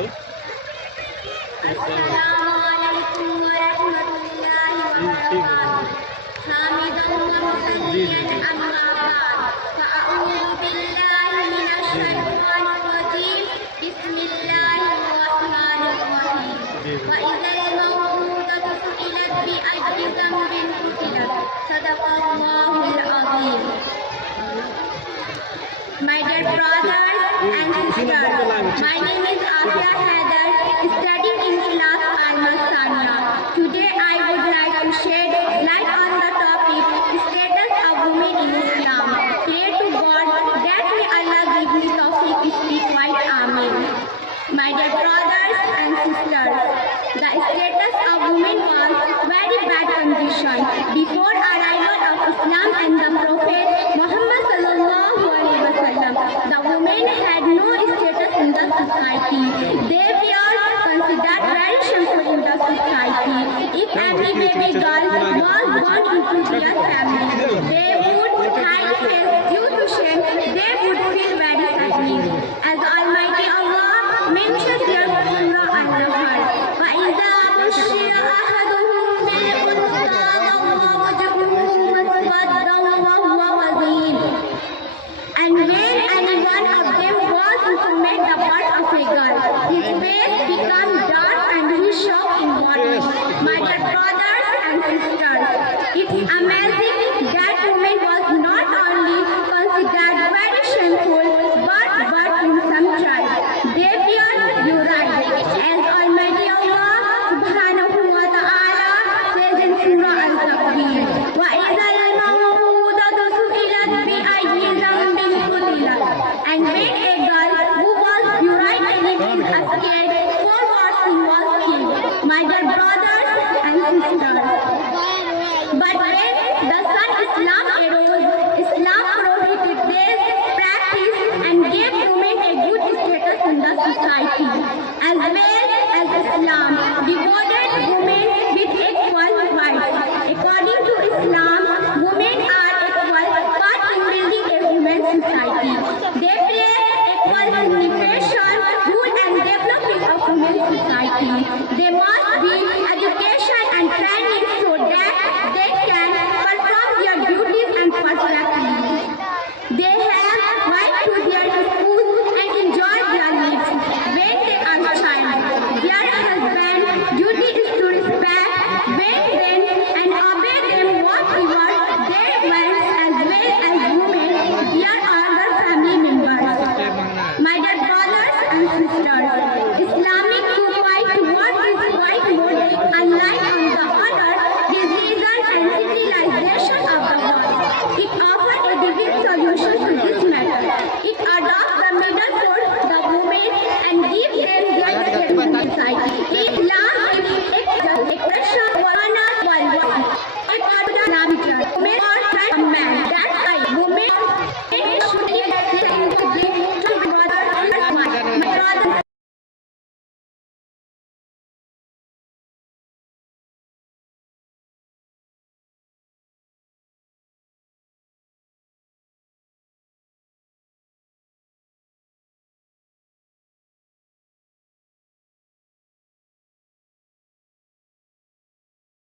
Hello अस्सलामु अलैकुम व रहमतुल्लाहि व बरकातुहू। हामिदन व मुसल्लियन अम्मा बाद, फअऊज़ु बिल्लाहि मिनश शैतानिर रजीम। बिस्मिल्लाहिर रहमानिर रहीम। व इज़ल मौऊदतु सुइलत बिअय्यि ज़ंबिन क़ुतिलत। सदक़ल्लाहुल अज़ीम। My dear brothers and sisters, my name is Afia Haider, studying in class Al-Masania. Today I would like to shed light on the topic status of women in Islam. Pray to God that may Allah give me tawfiq to speak right. Amen. My dear brothers and sisters, the status of women was very bad condition before arrival of Islam and the Prophet Muhammad sallallahu alaihi wasallam. The women had no status in the society. They were considered very shameful in the society. If any baby girl was born into their family, they would hide face due to shame. They would feel very sadness. As Almighty Allah mentions their surah An-Nahl, وَإِذَا بُشِّرَ أَحَدُهُم بِالْأُنثَىٰ ظَلَّ وَجْهُهُ مُسْوَدًّا وَهُوَ كَظِيمٌ. And when any one of them was informed the birth of a girl, his face became dark and he shook in body. My dear brothers and sisters, it's amazing that woman was not only considered very shameful, but in some tribes, they were derided. As Almighty Allah subhanahu wa ta'ala says in Surah Al-Takwir, وَإِذَا الْمَوْءُودَةُ سُئِلَتْ بِأَيِّ ذَنبٍ قُتِلَتْ. And when a girl who was derided and scared for what she was killed. My dear brothers and sisters, but when the sun Islam arose, Islam prohibited this practice and gave women a good status in the society. As well as Islam devoted